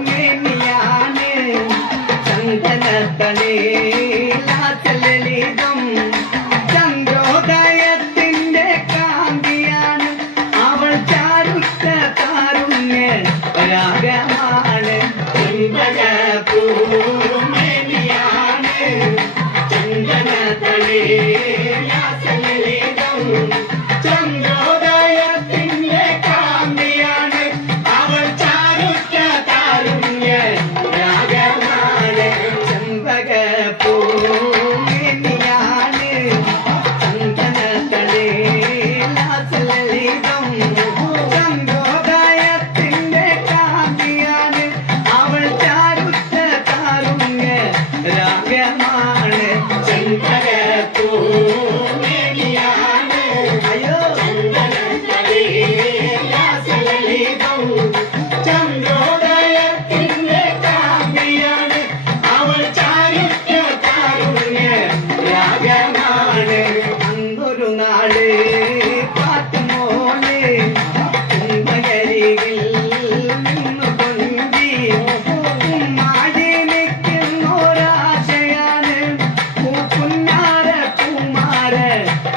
ചെമ്പകപ്പൂമേനിയാണ് ചന്ദനത്തളിലം ചന്ദ്രോദയത്തിന്റെ കാന്തിയാണ് അവൾ ചാരുത്ത താരുണ്യ രാഗമാണ് ചെമ്പകപ്പൂമേനിയാണ് ചന്ദനത്തളിലം ചന്ദ്രോദയത്തിന്റെ കാന്തിയാണ് അവൾ ചാരുത്ത താരുണ്യ രാഗമാണ് ചെമ്പകപ്പൂമേനിയാണ് ചന്ദനത്തളിലം ചന്ദ്രോദയത്തിന്റെ കാന്തിയാണ് അവൾ ചാരുത്ത താരുണ്യ രാഗമാണ് ചെമ്പകപ്പൂമേനിയാണ് അയ്യോ ചന്ദ്രോദയത്തിന്റെ കാന്തിയാണ് അവൾ ചാരുത്ത താരുണ്യ രാഗമാണ് അന്നൊരു നാള് പാത്തുമോള് കുംഭകരികിൽ നിന്നു കൊഞ്ചി ഉമ്മാടി നിൽക്കുന്നൊരാശയാണ് പൂക്കുഞ്ഞാര കുമാര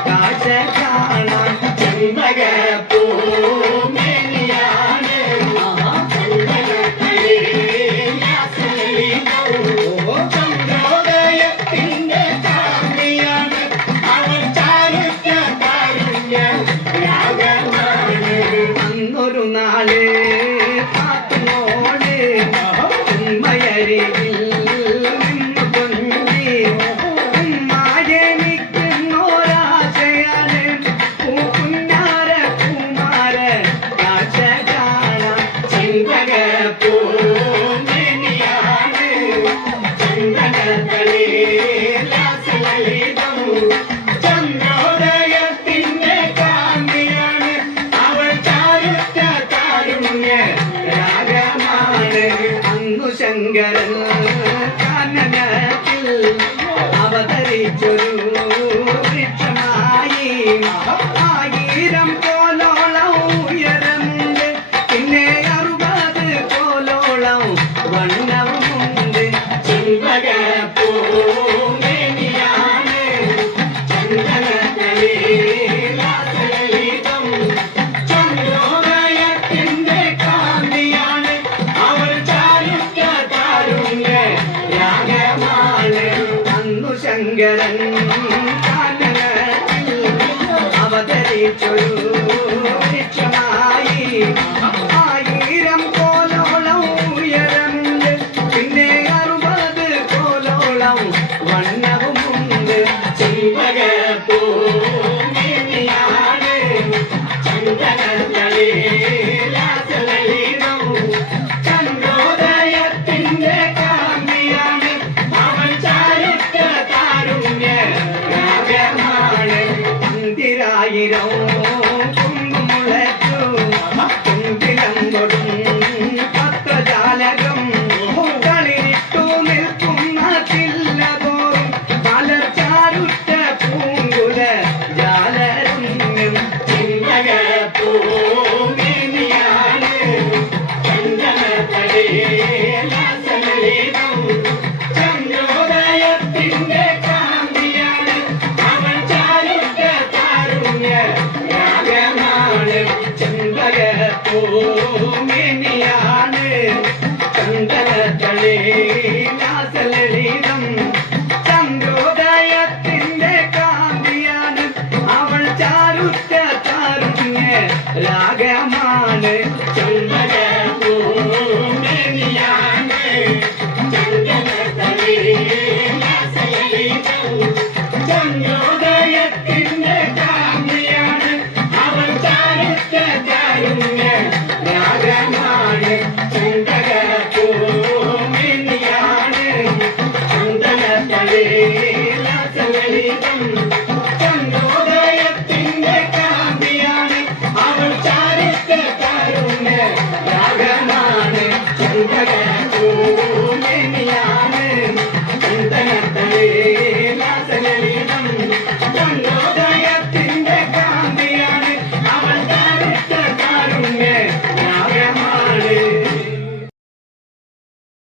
കാഴ്ച കാണാൻ ചെമ്പകപ്പൂമേനിയാണ് ചന്ദ്രോദയത്തിന്റെ കാന്തിയാണ് അവൾ ചാരുത്ത താരുണ്യ രാഗമാണ് അന്നൊരു നാള് പാത്തുമോള് ഉമ്മയരികിൽ നിന്നു കൊഞ്ചി ഉമ്മാടെ നിൽക്കുന്നൊരാശയാണ് പൂക്കുഞ്ഞാര കുമാര കാഴ്ച കാണാൻ ചെമ്പകപ്പൂമേനിയാണ് ചന്ദനത്തളിലം ചന്ദ്രോദയത്തിന്റെ കാന്തിയാണ് അവൾ ചാരുത്ത താരുണ്യ രാഗമാണ് അന്നു ശങ്കരൻ കാനനത്തിൽ അവതരിച്ചൊരു വൃക്ഷമായി 1000 കോലോളം ഉയരമുണ്ട് പിന്നെ 60 കോലോളം വണ്ണവുമുണ്ട് ചെമ്പകപ്പൂമേനിയാണ് ചന്ദനത്തളിലം ചന്ദ്രോദയത്തിന്റെ കാന്തിയാണ് അവൾ ചാരുത്ത താരുണ്യ രാഗമാണ് അന്നു ശങ്കരൻ കാനനത്തിൽ അവതരിച്ചൊരു വൃക്ഷമായി 1000 കോലോളം ഉയരമുണ്ട് പിന്നെ 60 കോലോളം വണ്ണവുമുണ്ട് ചെമ്പകപ്പൂമേനിയാണ് ചന്ദനത്തളിലം ചന്ദ്രോദയത്തിന്റെ കാന്തിയാണ് അവൾ ചാരുത്ത താരുണ്യ രാഗമാണ് പന്തിരായിരം കുങ്കുമുളച്ചു കുങ്കിലം കൊടും പത്രജാലകം കളിരിട്ടു നിൽക്കുന്ന ചില്ലതോറും പലർ ചാരുത്ത പൂങ്കുല ജാലരമ്യം ചെമ്പകപ്പൂമേനിയാണ് ചന്ദനത്തളിലം ചന്ദ്രോദയത്തിന്റെ കാന്തിയാണ് അവൾ ചാരുത്ത താരുണ്യ രാഗമാണ് ചെമ്പകപ്പൂമേനിയാണ് ചന്ദനത്തളിലം ചന്ദ്രോദയത്തിന്റെ കാന്തിയാണ് അവൾ ചാരുത്ത താരുണ്യ രാഗമാണ് ചെമ്പകപ്പൂമേനിയാണ് ചന്ദ്രോദയത്തിന്റെ കാന്തിയാണ് അവൾ ചാരുത്ത താരുണ്യ രാഗമാണ് ചെമ്പകപ്പൂമേനിയാണ് ചന്ദനത്തളിലം ചന്ദ്രോദയത്തിന്റെ കാന്തിയാണ് അവൾ ചാരുത്ത താരുണ്യ